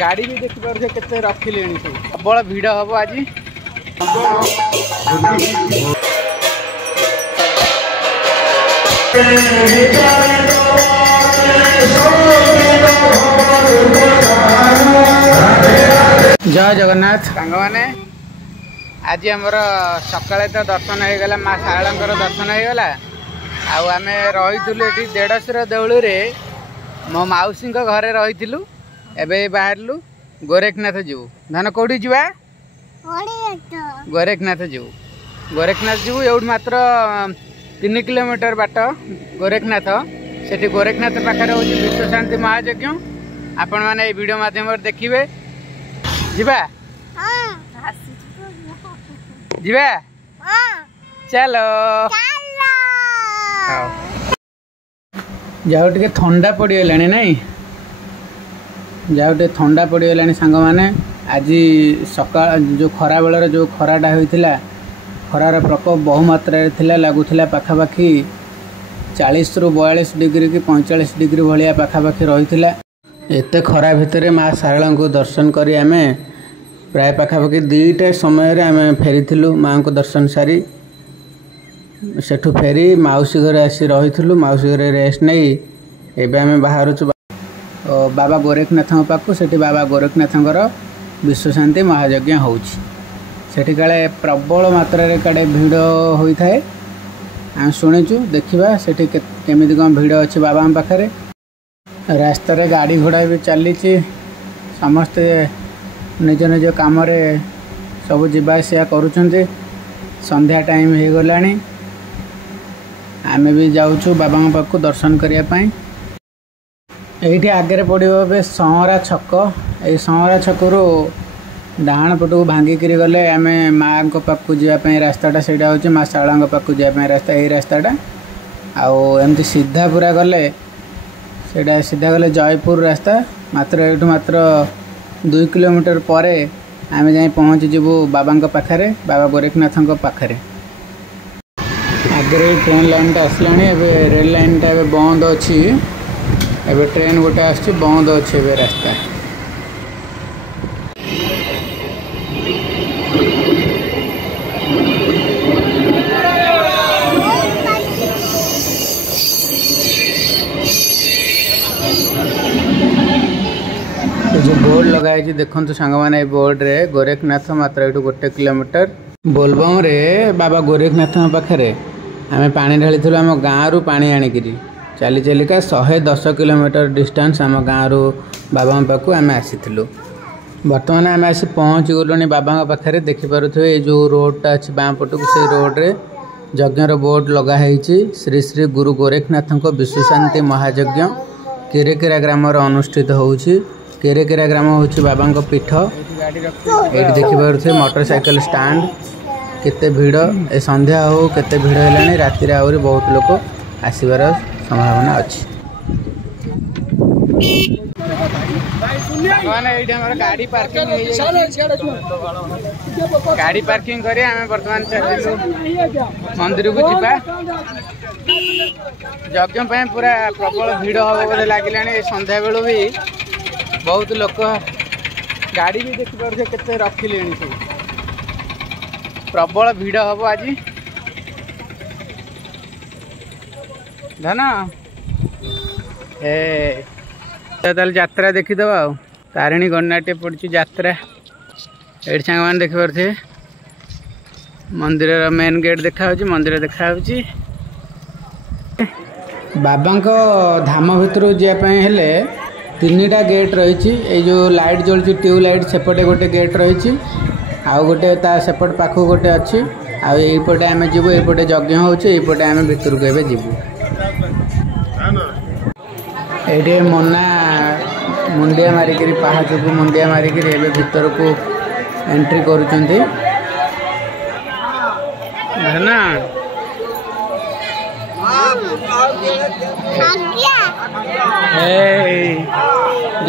गाड़ी भी देखी पारे केते रखिले प्रबल भिड़ हम आज जय जगन्नाथ सांग मैंने आज आमर सकाଳେ तो दर्शन हो गला माँ शारदांकर दर्शन हो गला आम रही 150 देउल मो मौसी घरे रही एबे बाहरलु गोरखनाथ जीवु धन कौटी जीवा गोरखनाथ जीवु एवं मात्र 3 किलोमीटर बाट गोरखनाथ से गोरखनाथ पाखे हूँ विश्व शांति महायज्ञ आपण मैंने वीडियो माध्यम देखिए जीवा जीवा चलो जाओ टे ठंडा पड़गला नाई जाओ टे ठंडा पड़गला सांग मैंने आज सका जो खरा बेलर जो खराटा होता खरार प्रकोप बहुमात्रा लगुला पाखापाखि 40 ରୁ 42 डिग्री कि 45 डिग्री भाया पाखापाखि रही एत खरा भितर माँ शारदा को दर्शन करी आम प्राय पाखापाखि 2टा समय आम फेरी माँ को दर्शन सारी सेठू फेरी मौसी घर आसी रही मौसी घर रेस्ट नहीं एवं आम बाहर बाबा गोरखनाथ पाखु से बाबा गोरखनाथ विश्व शांति महायज्ञ होठी काले प्रबल मात्रा काड़े भिड़ होता है आम शुणुचु देखा से केमी कौन भिड़ अच्छी बाबा पाखे रास्त गाड़ी घोड़ा भी चली समस्ते निज निज कम सब जावासिया करुँच संध्या टाइम हो गला आम भी जाऊँ बाबा पाखु दर्शन करने ये आगे पड़े सहरा छक ये सहरा छकु डाण पटू भांगिक गले आम माँ पाखु जावाई रास्ताटा से माँ शारदा पाखु जावाई रास्ता यही रास्ताटा आमती सीधा पूरा गले से सीधा गले जयपुर रास्ता मात्र ये मात्र 2 किलोमीटर पर आम जा पहुँची जीवु बाबा पाखे बाबा गोरखनाथ पाखे आगे ट्रेन लाइनटा आसला रेल लाइनटा बंद अच्छी एवं ट्रेन गोटे आस बंद अच्छे रास्ता जो बोर्ड लगाई देखो सांग मैंने बोर्ड रे गोरखनाथ मात्र ये 1 किलोमीटर बोलबम रे बाबा गोरखनाथ पाखे आम पानी ढाली आम गाँव पानी आणिकी चली चलिका 110 किलोमीटर डिस्टेंस आम गाँव बाबा पाखु आम आसीलु बर्तमान आम आसी पहुँची गलुनी बाबा पाखे देखिपे जो रोडटा अच्छी बाँ पटक से रोड्रे यज्ञर बोर्ड लगाई श्री श्री गुरु गोरखनाथ विश्व शांति महायज्ञ केरेकेरा ग्राम अनुष्ठित होउछि केरेकेरा ग्राम हूँ बाबा पीठ ये देखिपे मोटरसाइकिल स्टैंड केते भिड़ ए संध्या हो केते भिड़ है राति आहरी बहुत लोग आसबार संभावना अच्छी गाड़ी पार्किंग करी आम बर्तमान चलू मंदिर को जीवा यज्ञ पूरा प्रबल भिड़ हम बोले लगे संध्या बेलू भी बहुत लोक गाड़ी भी देखी पारे केते रखिले प्रबल भिड़ हम आज धन ताल यात्रा देखीदब आ तारिणी गणनाट्य पड़ी यात्रा ये सांग मैंने देखिपे मंदिर मेन गेट देखा मंदिर देखा बाबा धाम भितर जावाई 3टा गेट रही जो लाइट जलुची ट्यूब लाइट सेपटे गोटे गेट रही आउ गोटे सेपट पाखु गोटे अच्छी आईपटे आम जीवु एपटे यज्ञ होपटे आम भितर को एवं जीवु ये मना मुंडिया मारिक पहाच को मुंडिया मारिक भितर को एंट्री करुँच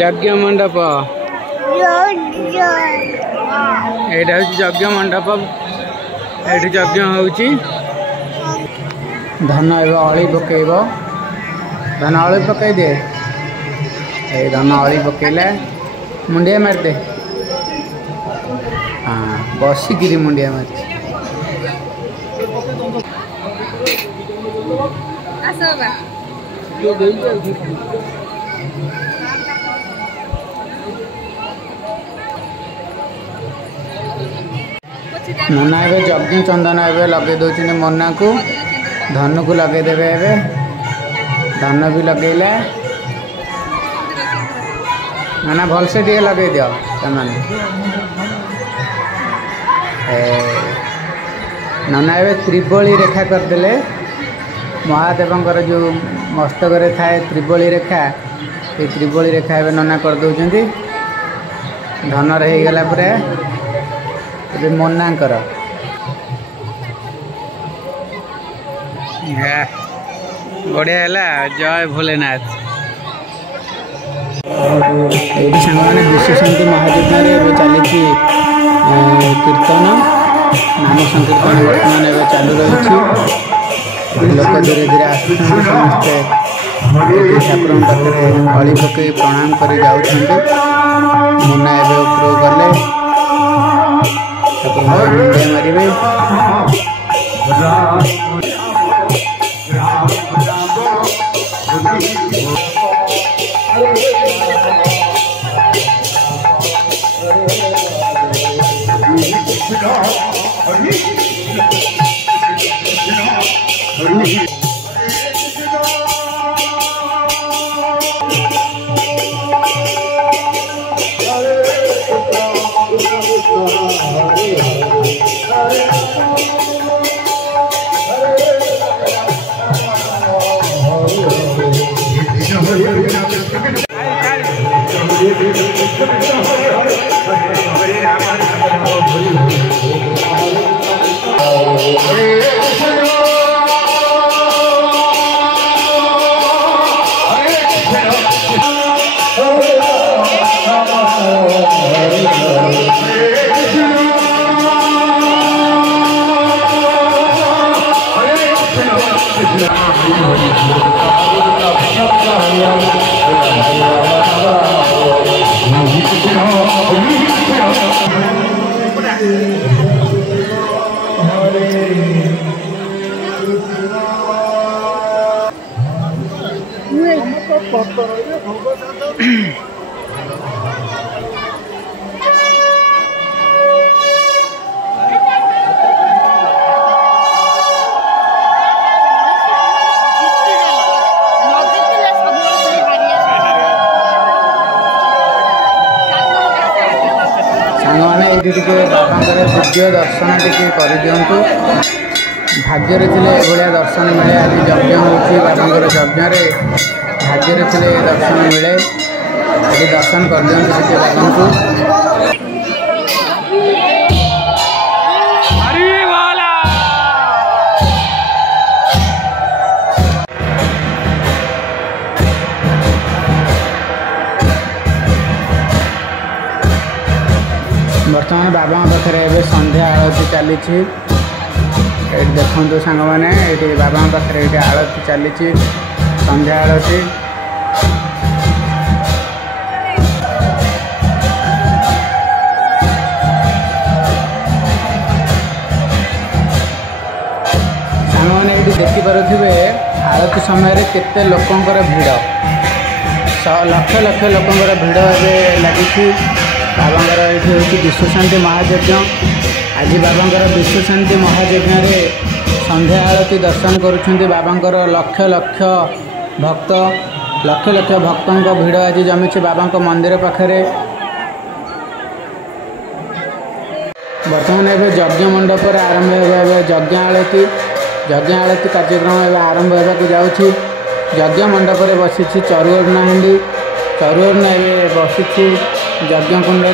यज्ञ मंडप यहाँ हूँ यज्ञ मंडप ये यज्ञ होची धन एवं अली पकेब धन अली पकई दे धन अली पकेला मुंडिया मार दे। हाँ बसिकी मुंडिया मार नना ए यज्ञ चंदन ए लगे दौरान मोना को धनु को लगेदेवे ए धन भी लगेला ना भलसे टे लगे दियो नना ए त्रिबली रेखा करदे महादेव जो मस्तक थाए त्रिबली रेखा ये त्रिबली रेखा ए नना कर दौरान धन रहीगला पूरा ये मोनाकर बढ़िया है। जय भोलेनाथ। ये सांग मैंने विश्वशांति महायज्ञ चली कीर्तन नाम संकीर्तन बर्तमान ए चालू रही लोक धीरे धीरे आसुँच समस्ते ठाकुर पाखे अली पकई प्रणाम कर मुना ए ऊपर गले मारे बाबांकर दिव्य दर्शन टी कर दिंतु भाग्य भाग्य दर्शन मिले आज यज्ञ होबांकर यज्ञ भाग्य दर्शन मिले आज दर्शन कर दिंतु बाबा को। बर्तमान बाबा पाखे संध्या आरती चली देखु सांग मैंने ये बाबा पाखे ये आरती चली संध्या आरती सांग मैंने ये देखिपे आरती समय केते लोकंर भिड़ लक्ष लक्ष लोकंर भिड़ लगी बाबांकर ये हूँ विश्वशांति महायज्ञ आज बाबांकर विश्वशांति महायज्ञ संध्या आरती दर्शन करुँच बाबांकर लक्ष लक्ष भक्त लक्ष लक्ष भक्तों भिड़ आज जमी बाबा मंदिर पाखे बर्तमान एवं यज्ञ मंडप आरंभ यज्ञ आरती कार्यक्रम आरंभ होगा जाऊँगी यज्ञ मंडप बसी चरुअर्णा हांडी चरुअर्णा बसी यज्ञ कुंड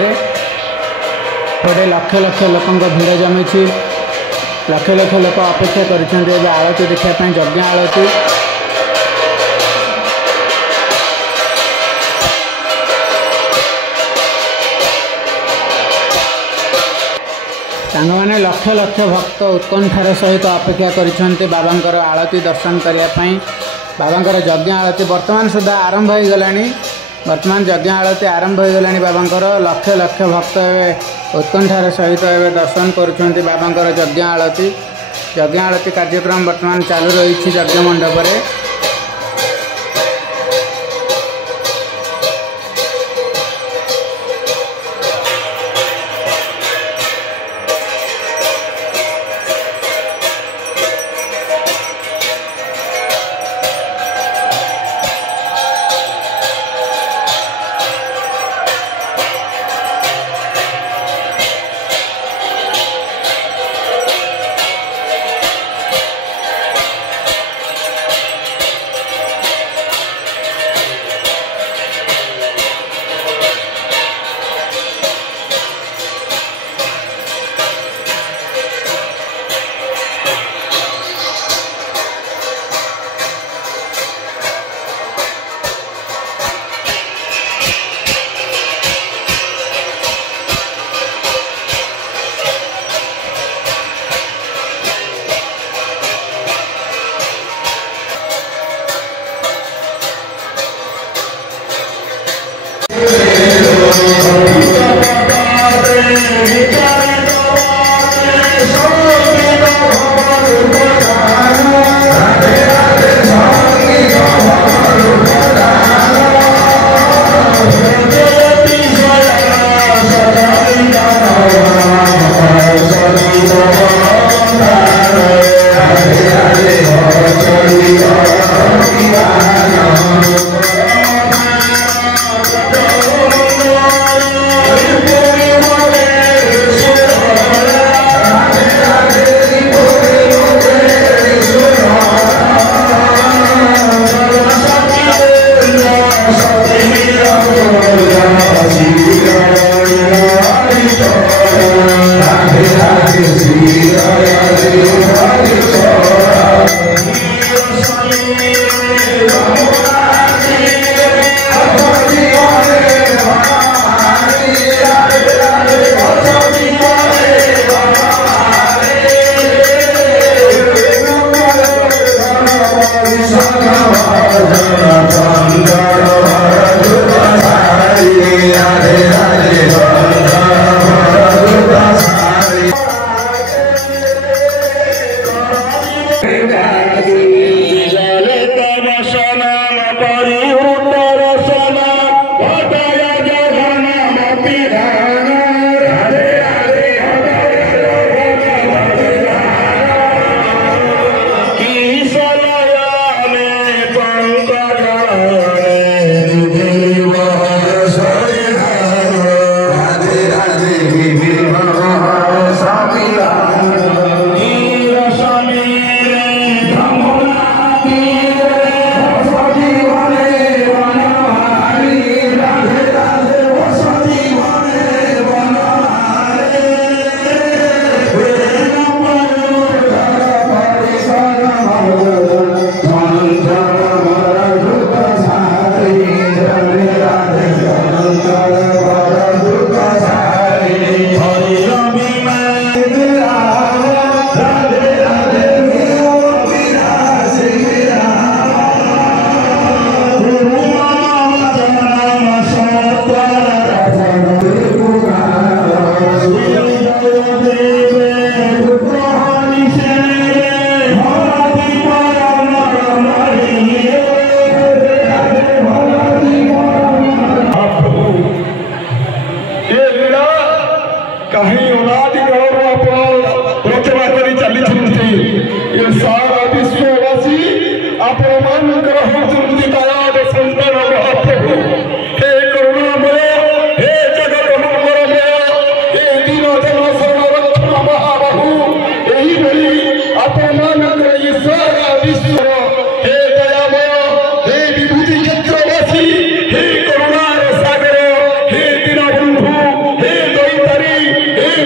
गोटे लक्ष लक्ष लोक भिड़ जमी लक्ष लक्ष लोक अपेक्षा कर आरती देखापी यज्ञ आरती सांग मैंने लक्ष लक्ष भक्त उत्कंठार सहित अपेक्षा कर बाबांकर आरती दर्शन करने बाबांकर यज्ञ आरती वर्तमान सुधा आरंभ हो गलानी बर्तमान यज्ञ आलती आरंभ हो गलानी बाबांकर लक्ष लक्ष भक्त उत्कंठार सहित दर्शन करुँच बाबांकर यज्ञ आलती कार्यक्रम बर्तमान चालू रही यज्ञ मंडप रे।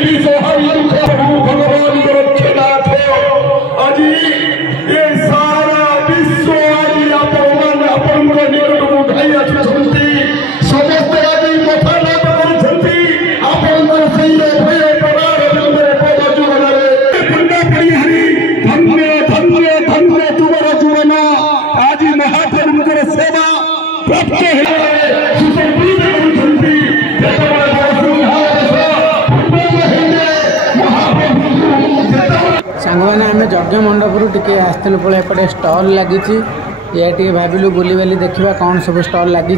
He सांगने आम यज्ञ मंडपरू टी आसलु पड़े एपटे स्टल लगी ये भाविलु बुली देखा कौन सब स्टल लगी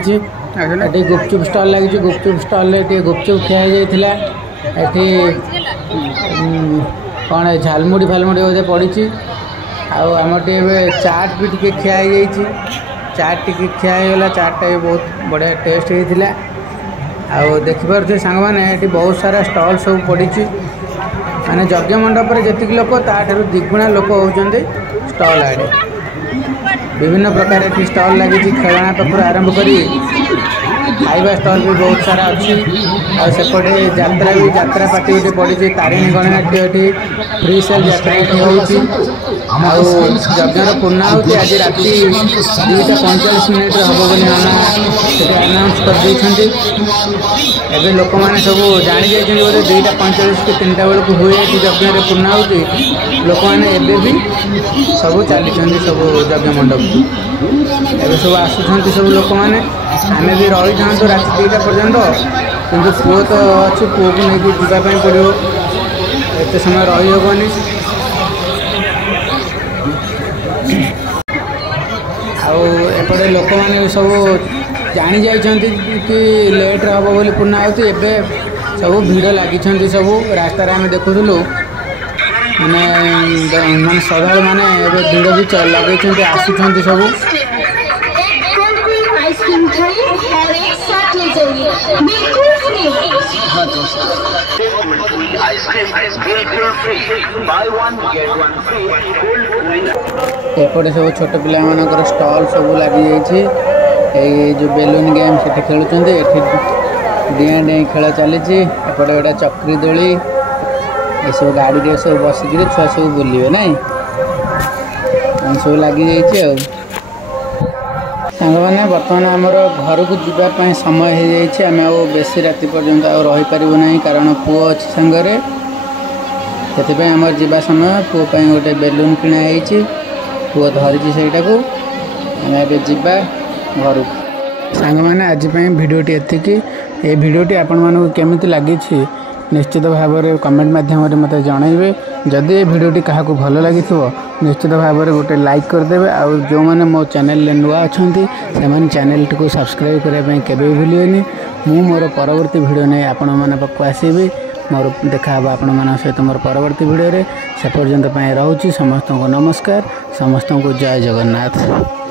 गुपचुप स्टल लगी गुपचुप स्टल गुपचुप खिया जाइए कौन झालमुड़ी फालमुड़ी बोधे पड़ी आम चाट भी टी खिया चाट टी खियाला चाटा भी बहुत बढ़िया टेस्ट होता आउ देखिपे सांग मैंने बहुत सारा स्टल सब पड़ी माने यज्ञ मंडप जी लोक ताठू द्विगुणा लोक होती स्टल आड़े विभिन्न प्रकार स्टल लगी खेलना पाखर आरंभ कर खाଇବା स्टल भी बहुत सारा अच्छी सेपटे यात्रा भी यात्रा पार्टी गोटे पड़ी तारिणी गणनाट्य ये फ्री सेल यात्रा ये होयर पूर्णाहुति आज राति 2:45 हम बोली अनाउंस कर एबे लोक मैंने सब जानी जाइए बोले 2:45 कि 3टा बेलू हुए यज्ञ पूर्णाहुति लोक मैंने एबे भी सब चली सब यज्ञ मंडप एबे सब आसुँच सब लोक मैंने आम भी रही था राति 2टा पर्यंत किंतु पुओ तो अच्छी पुओ को लेकिन जावाई पड़ो एत समय रही हेनी आउपटे लोक मैंने सब जानी जाइए कि लेट्रे हम बोली पूर्णाहुति एवं सब भिड़ लगी सब रास्तार आम देखुलु माने श्रद्धा मैंने भिड़ भी लगे आसुँच सब एपटे सब छोट पिला मानकर स्टल सब लगी जाइए जो बेलून गेम से खेलुंट डिया डेई खेल चली एपटे गोटे चक्री दोली ये सब गाड़ी सब बसिक छुआ सब बुलिए ना सब लगी जाइए सांग मैंने बर्तमान आमर घर को जीवाई समय हो जाए आम बेसी राति पर्यंत रही पारू ना कारण पुओ अच्छी सांगरे से आम जीवा समय पुओ गोटे बेलून किणाई पुओ धरी से आम एबे घर सांग मैंने आज भिडियोटी एतिकी ये भिडियोटी आपण मानक केमिति लगी निश्चित भाव में कमेंट माध्यम मत जनइबे जदि ये भिडियोटी क्या भल लगी निश्चित भाव में गोटे लाइक करदे आउ जो मैंने मो चैनल नुआ अच्छा से चैनल टी सब्सक्राइब करने के भूलिए मु मोर परवर्ती भिडियो नहीं आपण मन पाक आसबि मोर देखा आपण मान सहित मोर परवर्ती भिडियो से पर्यंत रोचे समस्त को नमस्कार समस्त को जय जगन्नाथ।